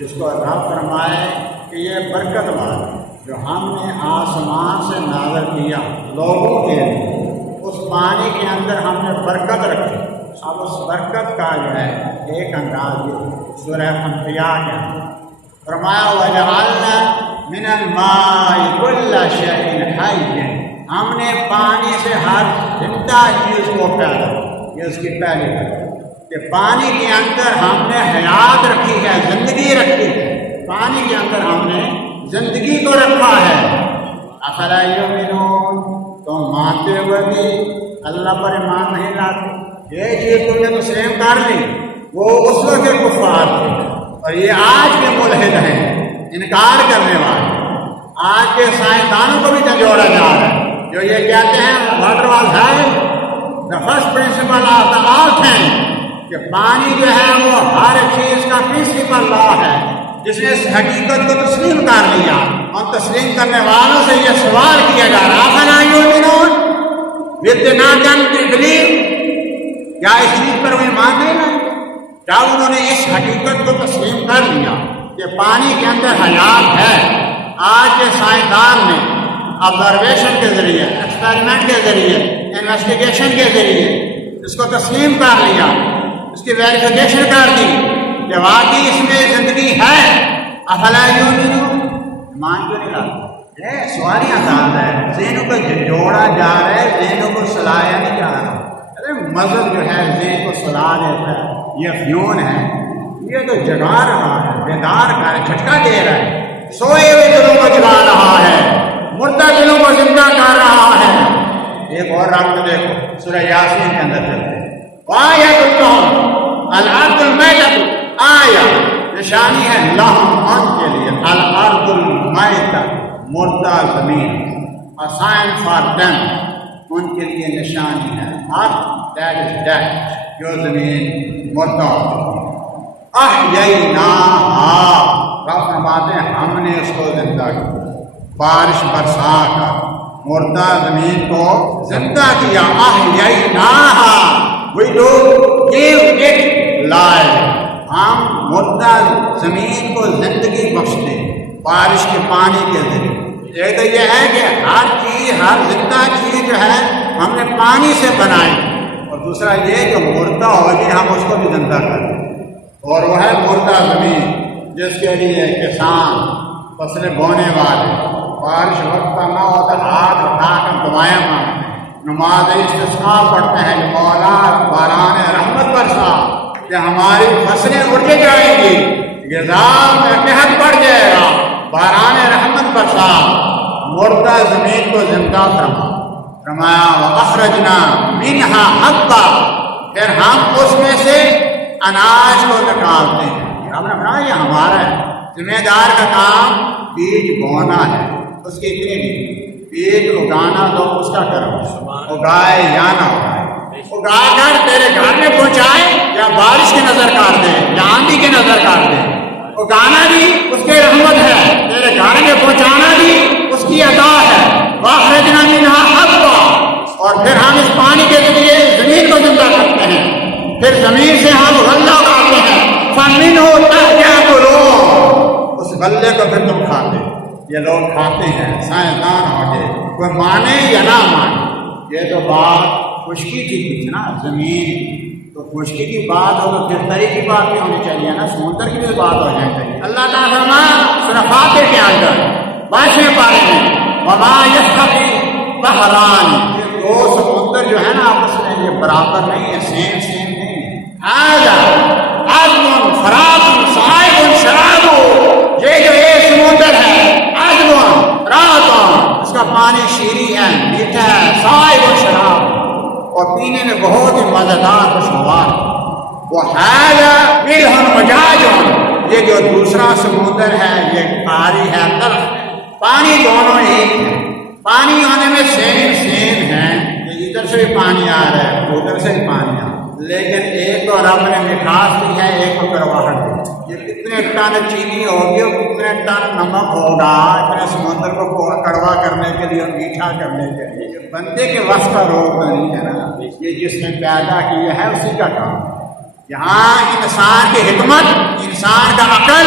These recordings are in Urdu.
جس کو رب فرمائے کہ یہ برکت والا جو ہم نے آسمان سے نازل کیا لوگوں کے لیے، اس پانی کے اندر ہم نے برکت رکھی۔ اب اس برکت کا جو ہے ایک انداز یہ سورہ انبیاء کے اندر فرمایا وَجَعَلْنَا مِنَ الْمَاءِ كُلَّ شَيْءٍ حَيٍّ، ہم نے پانی سے ہر زندہ چیز کو پیدا کیا۔ یہ اس کی پہلی بات کہ پانی کے اندر ہم نے حیات رکھی ہے، زندگی رکھی ہے، پانی کے اندر ہم نے زندگی کو رکھا ہے۔ افلا یؤمنون، تو مانتے ہوئے بھی اللہ پر ایمان نہیں لاتے۔ یہ چیز تم نے تسلیم کر لی، وہ اس وقت کے کفار تھے اور یہ آج کے ملحد ہیں، انکار کرنے والے۔ آج کے سائنسدانوں کو بھی جھنجھوڑا جا رہا ہے جو یہ کہتے ہیں واٹر واز ہے the first principle of the all thing, کہ پانی جو ہے وہ ہر چیز کا پرنسپل لا ہے۔ جس نے اس حقیقت کو تسلیم کر لیا، اور تسلیم کرنے والوں سے یہ سوال کیا جا رہا افلا یؤمنون ود ناٹ بلیو، کیا اس چیز پر وہ ایمان نہیں لائے؟ کیا انہوں نے اس حقیقت کو تسلیم کر لیا کہ پانی کے اندر حیات ہے؟ آج کے سائنسدان نے آبزرویشن کے ذریعے، ایکسپیریمنٹ کے ذریعے، انویسٹیگیشن کے ذریعے اس کو تسلیم کر لیا، اس کی ویریفیکیشن کر دی کہ واقعی اس میں زندگی ہے۔ افلا یؤمنون، ایمان کیوں نہیں لاتے؟ یہ سوالیاں انداز ہے، ذہنوں کو جھنجھوڑا جا رہا ہے، ذہنوں کو سلایا نہیں جا رہا۔ مذہب جو ہے ذہن کو سلا دیتا ہے، یہ فیون ہے، یہ تو جگا رہا ہے، بیدار کر جھٹکا دے رہا ہے، سوئے ہوئے دلوں کو جگا رہا ہے، مردہ دلوں کو زندہ کر رہا ہے۔ ایک اور رقم دیکھو سورہ یاسین کے اندر چلتے ہیں، وآیۃ لہم الارض المیتۃ، آیا نشانی ہے لہم ان کے لیے، الارض المیتۃ مردہ زمین، a sign for them، ان کے لیے نشانی ہے، that is death، جو زمین مردہ ہوتی ہے۔ احییناہا، رب فرماتے ہیں ہم نے اس کو زندہ کیا، بارش برسا کر مردہ زمین کو زندہ کیا۔ احییناہا، we do give it life، ہم مردہ زمین کو زندگی بخشتے بارش کے پانی کے ذریعے۔ ایک تو یہ ہے کہ ہر چیز، ہر زندہ چیز جو ہے ہم نے پانی سے بنائی، اور دوسرا یہ کہ مردہ ہوگی ہم اس کو بھی زندہ کر دیں، اور وہ ہے مردہ زمین جس کے لیے کسان فصلیں بونے والے بارش وقت کا نہ ہو تو ہاتھ اٹھا کر دعائیں مانگتے ہیں، نماز استسقاء پڑھتے ہیں کہ مولا باران رحمت برسا کہ ہماری فصلیں اڑ جائیں گی، غذا میں قحط پڑ جائے گا، باران رحمت برسا، مردہ زمین کو زندہ فرمایا۔ وَأَخْرَجْنَا مِنْهَا حَبًّا، پھر ہم اس میں سے اناج کو نکالتے ہیں۔ ہم نے کہا یہ ہمارا ہے، ذمہ دار کا کام بیج بونا ہے، اس کی اتنی نہیں، بیج اگانا تو اس کا کرو، اگائے یا نہ اگائے، اگا کر تیرے گھر میں پہنچائے یا بارش کی نظر کاٹ دے یا آندھی کی نظر کاٹ دے، اگانا بھی اس کے رحمت ہے، تیرے گھر میں پہنچانا بھی اس کی عطا ہے۔ وَأَخْرَجْنَا مِنْهَا حَبًّا، اور پھر ہم اس پانی کے ذریعے زمین کو زندہ کرتے ہیں، پھر زمین سے ہم غلہ اگاتے ہیں، فَمِنْهُ تَأْكُلُونَ، اس غلے کو پھر تم کھاتے۔ یہ لوگ کھاتے ہیں، سائنسدان ہوتے، کوئی مانے یا نہ مانے، یہ تو بات خشکی کی تھی نا، زمین تو خشکی کی بات ہو تو پھر تری کی بات بھی ہونی چاہیے نا، سمندر کی بھی بات ہو جانی چاہیے۔ اللہ تعالیٰ فرمایا سورہ فاطر کے اندر 22ویں پارے میں وما یستوی البحران، یہ دو سمندر جو ہے نا آپس میں یہ برابر نہیں ہے، سیم نہیں ہے۔ ھذا عذب فرات صائغ شراب، یہ جو ایک سمندر ہے عذب فرات، اس کا پانی شیریں ہے، میٹھا ہے، صائغ شراب، اور پینے میں بہت ہی مزیدار خوشگوار۔ وَھَذَا مِلْحٌ أُجَاجٌ، یہ جو دوسرا سمندر ہے یہ کھاری ہے، تلخ ہے، پانی دونوں ایک ہے، پانی ہونے میں سیم ہے، کہ ادھر سے بھی پانی آ رہا ہے ادھر سے بھی پانی آ رہا ہے، لیکن ایک تو رب نے مٹھاس دی ہے، ایک کو کڑواہٹ دی۔ یہ کتنے ٹن چینی ہوگی اور کتنے ٹن نمک ہوگا اتنے سمندر کو کڑوا کرنے کے لیے اور میٹھا کرنے کے لیے، بندے کے وس کا روگ نہیں ہے نا، یہ جس نے پیدا کیا ہے اسی کا کام ہے۔ یہاں انسان کی حکمت، انسان کا عقل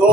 2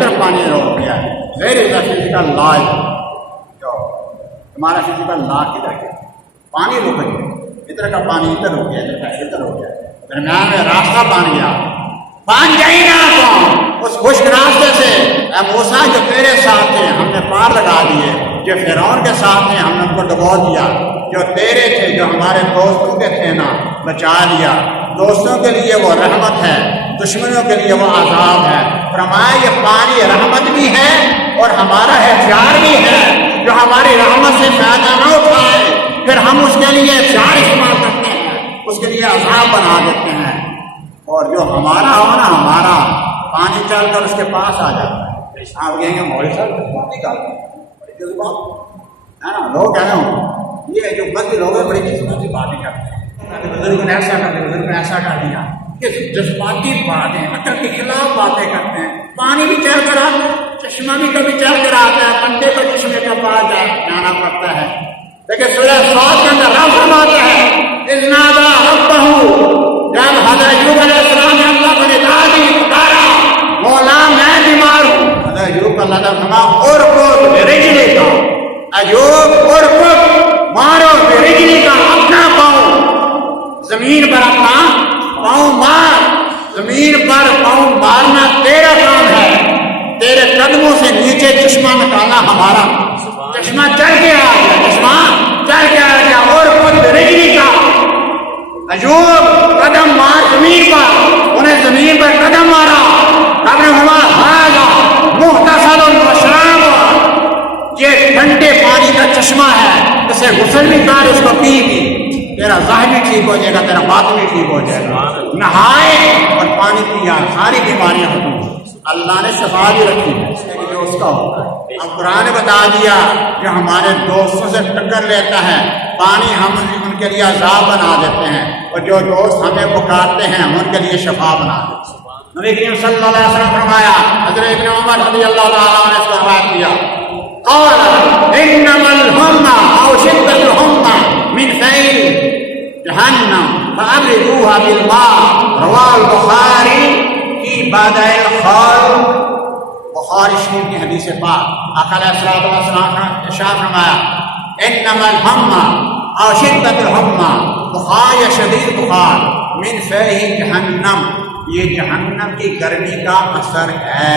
اندر پانی روک دیا ہے. دیر از اے فزیکل لا. جو تمہارا فزیکل لا کدھر گیا؟ پانی رک گیا. ادھر کا پانی ادھر ہو گیا, ادھر کا ادھر ہو گیا, درمیان میں راستہ بن گیا. بن جائے نا تو اس خشک راستے سے اے موسیٰ جو تیرے ساتھ تھے ہم نے پار لگا دیے, جو فرعون کے ساتھ تھے ہم نے ان کو ڈبو دیا, جو تیرے تھے جو ہمارے دوستوں کے تھے نا بچا لیا. دوستوں کے لیے وہ رحمت ہے, دشمنوں کے لیے وہ عذاب ہے. فرمایا یہ پانی رحمت بھی ہے اور ہمارا ہتھیار بھی ہے, جو ہماری رحمت سے فائدہ نہ اٹھائے پھر ہم اس کے لیے ہتھیار استعمال کرتے ہیں, اس کے لیے عذاب بنا دیتے ہیں. اور جو ہمارا ہو نا, ہمارا پانی چل کر اس کے پاس آ جاتا ہے. آپ کہیں گے مولوی صاحب نہیں کرتے ہے نا, لوگ کہہ رہے ہوں یہ جو بدی لوگ ہیں بڑی قسمت کی باتیں کرتے ہیں, بزرگ نے ایسا کر دیا, بزرگ نے ایسا کر دیا. یہ جذباتی باتیں, عقل کے خلاف باتیں کرتے ہیں. پانی بھی چل کر آتا ہے, چشمہ بھی کبھی چل کر آتا ہے, بندے کو چشمے کے پاس جانا پڑتا ہے. لیکن سورہ صاد کے اندر رب فرماتا ہے اذ نادى ربه, جب حضرت ایوب علیہ السلام نے اللہ کو ندا دی, پکارا مولا میں بیمار ہوں. حضرت ایوب کا اللہ تعالیٰ فرمایا ارکض برجلک کا, ایوب ارکض مارو برجلک کا, اپنا پاؤں زمین پر اپنا پاؤں مار. زمین پر پاؤں مارنا تیرا کام ہے, تیرے قدموں سے نیچے چشمہ نکالنا ہمارا. چشمہ چل کے آ گیا, چشمہ چل کے آ گیا. ارکض برجلک کا, ایوب قدم مار زمین پر. انہیں زمین پر قدم مارا. رب نے فرمایا ھذا مغتسل مشرب, یہ ٹھنڈے پانی کا چشمہ ہے, اسے غسل بھی کر, اس کو پی بھی, تیرا ذہن بھی ٹھیک ہو جائے گا, تیرا باطن بھی ٹھیک ہو جائے گا. نہائے اور پانی پیا, ساری بیماریاں ختم. اللہ نے شفا بھی رکھی ہے جو اس کا ہوتا ہے. اب قرآن نے بتا دیا جو ہمارے دوستوں سے ٹکر لیتا ہے پانی ہم ان کے لیے عذاب بنا دیتے ہیں, اور جو دوست ہمیں پکارتے ہیں ہم ان کے لیے شفا بنا دیتے ہیں. نبی کریم صلی اللہ علیہ وسلم فرمایا, حضرت ابن عمر رضی اللہ تعالیٰ عنہ نے اس کو روایت کیا, قال انما الهم او شدة الهم من فعل جهنم فابردوها بالماء. رواه البخاری کی بدء الخلق, بخاری شریف کی حدیث پاک. آقا علیہ الصلوۃ والسلام نے ارشاد فرمایا انما الهم او شدۃ الهم, بخار یا شدید بخار, من فیہ جہنم, یہ جہنم کی گرمی کا اثر ہے.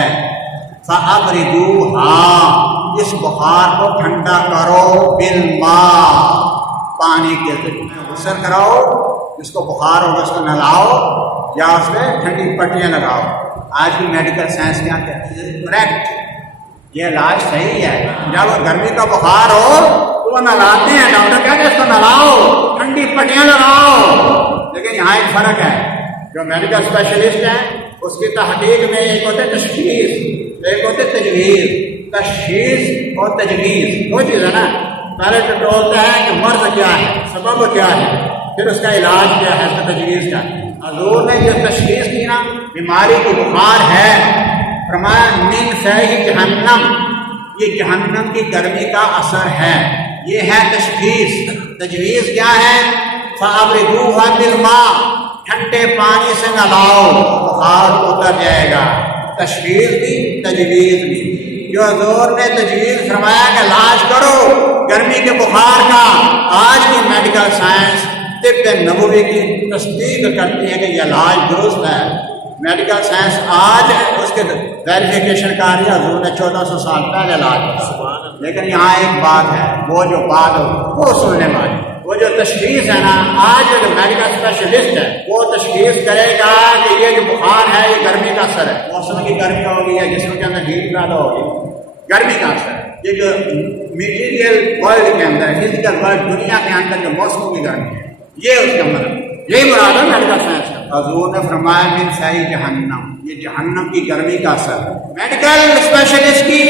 فابردوها, اس بخار کو ٹھنڈا کرو, بالماء, پانی کے ذریعے غسل کراؤ. جس کو بخار ہوگا اس کو نہلاؤ یا اس میں ٹھنڈی پٹیاں لگاؤ. آج کی میڈیکل سائنس کیا کہتی ہے, کریکٹ, یہ علاج صحیح ہے. جب گرمی کا بخار ہو تو وہ نہلاتے ہیں, ڈاکٹر کہتے ہیں اس کو نہلاؤ, ٹھنڈی پٹیاں لگاؤ. لیکن یہاں ایک فرق ہے, جو میڈیکل اسپیشلسٹ ہیں اس کی تحقیق میں ایک ہوتے تشخیص, ایک ہوتے تجویز. تشخیص اور تجویز دو چیز ہے نا. پہلے تو ٹولتے ہیں کہ مرض کیا ہے, سبب کیا ہے, پھر اس کا علاج کیا ہے, اس کا تجویز کیا ہے. حضور نے جو تشخیص کی نا بیماری کی بخار ہے, فرمایا من فیہ جہنم, یہ جہنم کی گرمی کا اثر ہے. یہ ہے تشخیص. تجویز کیا ہے, فابردوها بالماء, ٹھنڈے پانی سے نہلاؤ, بخار اتر جائے گا. تشخیص بھی تجویز بھی. جو حضور نے تجویز فرمایا کہ علاج کرو گرمی کے بخار کا, آج کی میڈیکل سائنس طب نبوی کی تصدیق کرتی ہے کہ یہ علاج درست ہے. میڈیکل سائنس آج اس کے ویریفیکیشن کر رہی ہے. حضور نے 1400 سال پہلے علاج کیا. لیکن یہاں ایک بات ہے, وہ جو بات ہو وہ سننے والی, وہ جو تشخیص ہے نا, آج جو میڈیکل اسپیشلسٹ ہے وہ تشخیص کرے گا کہ یہ جو بخار ہے یہ گرمی کا اثر ہے. موسم کی گرمی ہوگی یا جسم کے اندر ہیٹ پیدا ہوگی, گرمی کا اثر ہے. یہ جو میٹیریل ورلڈ کے اندر, فزیکل ورلڈ دنیا کے اندر جو موسم کی گرمی ہے, یہ اس کا مطلب, یہی مراد ہے میڈیکل سائنس کا. حضور نے فرمایا من فیہ جہنم, یہ جہنم کی گرمی کا اثر ہے. میڈیکل اسپیشلسٹ کی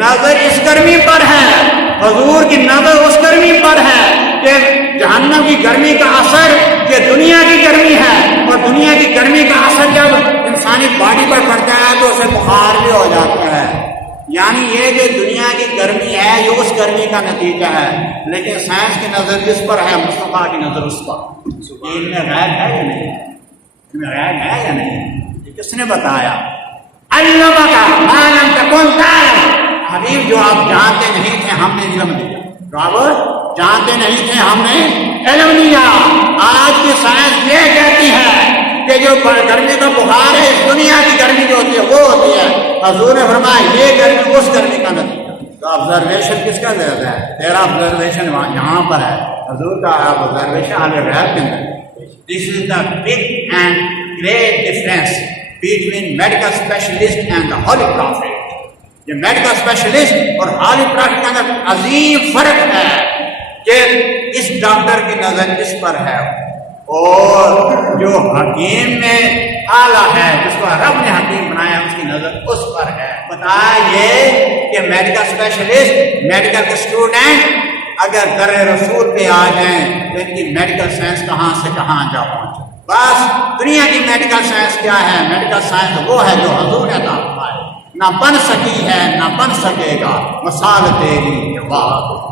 نظر اس گرمی پر ہے, حضور کی نظر اس گرمی پر ہے کہ جہنم کی گرمی کا اثر یہ دنیا کی گرمی ہے, اور دنیا کی گرمی کا اثر جب انسانی باڈی پر پڑتا ہے تو اسے بخار بھی ہو جاتا ہے. یعنی یہ جو دنیا کی گرمی ہے یہ اس گرمی کا نتیجہ ہے. لیکن سائنس کی نظر جس پر ہے, مصطفیٰ کی نظر اس پر. ان میں غیب ہے یا نہیں, ان میں غیب ہے یا نہیں, یہ کس نے بتایا؟ علمہ کا ما لم تکن تعلم، حبیب جو آپ جانتے نہیں تھے ہم نے علم دیا، جو آپ جانتے نہیں تھے ہم نے علم دیا۔ آج کی سائنس یہ کہتی ہے کہ جو گرمی کا بخار ہے اس دنیا کی گرمی جو ہوتی ہے وہ ہوتی ہے، حضور نے فرمایا یہ گرمی اس گرمی کا نتیجہ۔ تو آبزرویشن کس کا زیادہ ہے؟ تیرا آبزرویشن یہاں پر ہے، حضور کا آبزرویشن عالم غیب کے اندر۔ This is the big and great difference between medical specialist and the holy prophet. یہ میڈیکل اسپیشلسٹ اور ہولی پرافٹ کے اندر عظیم فرق ہے کہ اس ڈاکٹر کی نظر اس پر ہے اور جو حکیم میں اعلیٰ ہے جس کو رب نے حکیم بنایا اس کی نظر اس پر ہے۔ بتایا یہ کہ میڈیکل اسپیشلسٹ میڈیکل کے اسٹوڈنٹ اگر در رسول پہ آ جائیں تو ان کی میڈیکل سائنس کہاں سے کہاں جا پہنچے۔ بس دنیا کی میڈیکل سائنس کیا ہے؟ میڈیکل سائنس وہ ہے جو حضور نے عطا فرمائی، نہ بن سکی ہے نہ بن سکے گا، مثال تیری جواب